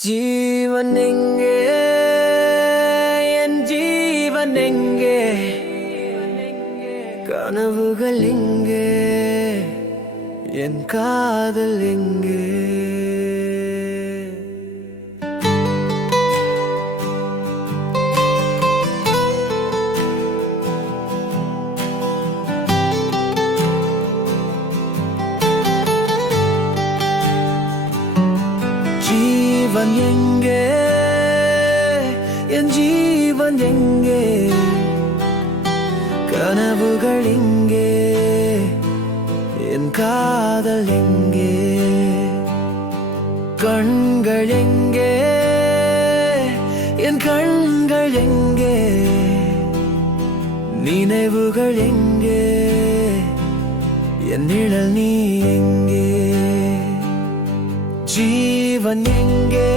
ஜீவன் எங்கே என் ஜீவன் எங்கே கனவுகள் எங்கே என் காதல் எங்கே ஜீவன் எங்கே என் ஜீவன் எங்கே கனவுகள் எங்கே என் காதல் எங்கே கண்கள் எங்கே என் கண்கள் எங்கே நினைவுகள் எங்கே என் நிழல் நீ எங்கே ஜீவன் எங்கே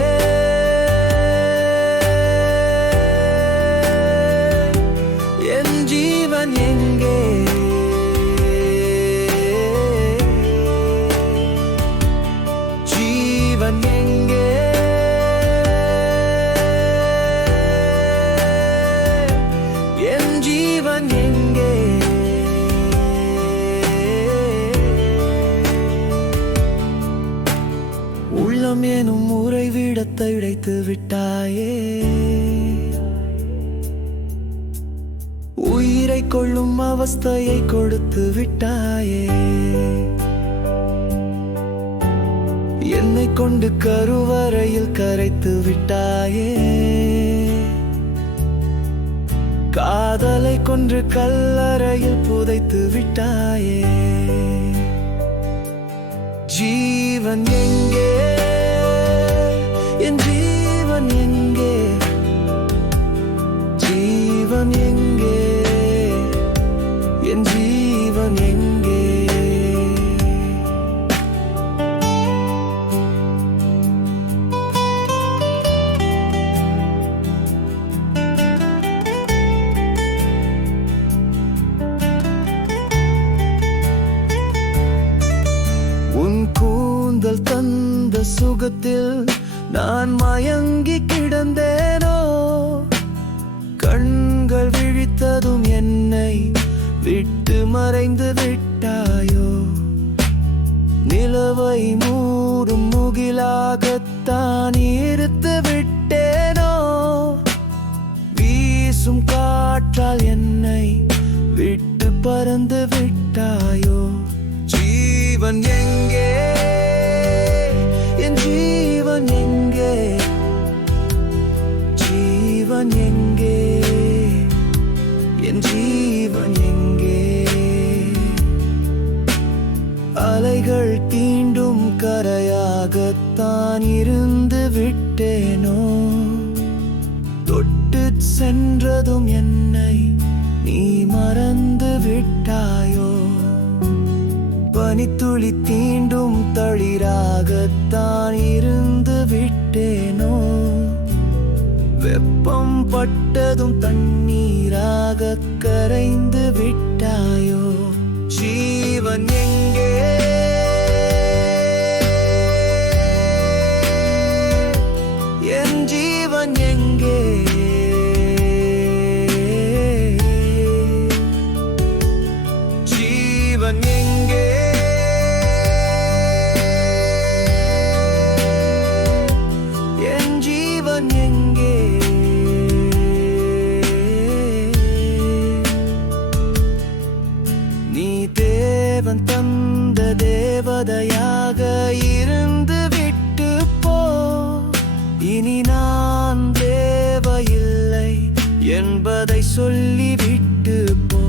என் ஜீவன் எங்கே ஜீவன் எங்கே என் ஜீவன் எங்கே உள்ளம் எனும் உறைவிடத்தை உடைத்து விட்டாயே உயிரை கொள்ளும் அவஸ்தையை கொடுத்து விட்டாயே என்னை கொண்டு கருவறையில் கரைத்து விட்டாயே காதலை கொன்று கல்லறையில் புதைத்து விட்டாயே ஜீவன் எங்கே என் ஜீவன் எங்கே ஜீவன் எங்கே என் ஜீவன் எங்கே உன் கூந்தல் தந்த சுகத்தில் நான் மயங்கி கிடந்தேனோ கண்கள் விழித்ததும் என்னை விட்டு மறைந்து விட்டாயோ நிலவை மூடும் முகிலாகத்தான் இருத்து விட்டேனோ வீசும் காற்றால் என்னை விட்டு பறந்து விட்டாயோ ஜீவன் எங்கே என் ஜீவன் எங்கே ஜீவன் எங்கே என் ஜீவன் எங்கே அலைகள் தீண்டும் கரையாகத்தான் இருந்து விட்டேனோ தொட்டு சென்றதும் என்னை நீ மறந்து விட்டாயோ பனித்துளி தீண்டும் தளிராகத்தான் இருந்து விட்டேனோ வெப்பம் பட்டதும் தண்ணீராக கரைந்து விட்டாயோ ஜீவன் எங்கே என் ஜீவன் எங்கே ஜீவன் எங்கே நீ தேவன் தந்த தேவதையாக இருந்து விட்டு போ இனி நான் தேவையில்லை என்பதை சொல்லிவிட்டு போ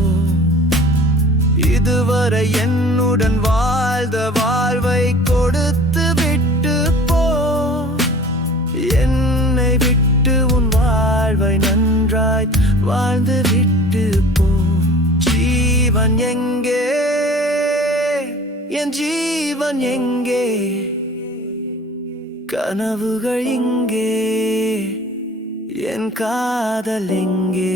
இதுவரை என்னுடன் வாழ்ந்த வாழ்வை கொடுத்து விட்டு போ என்னை விட்டு உன் வாழ்வை நன்றாய் வாழ்ந்து விட்டு போ ஜீவன் எங்கே என் ஜீவன் எங்கே கனவுகள் எங்கே என் காதல் எங்கே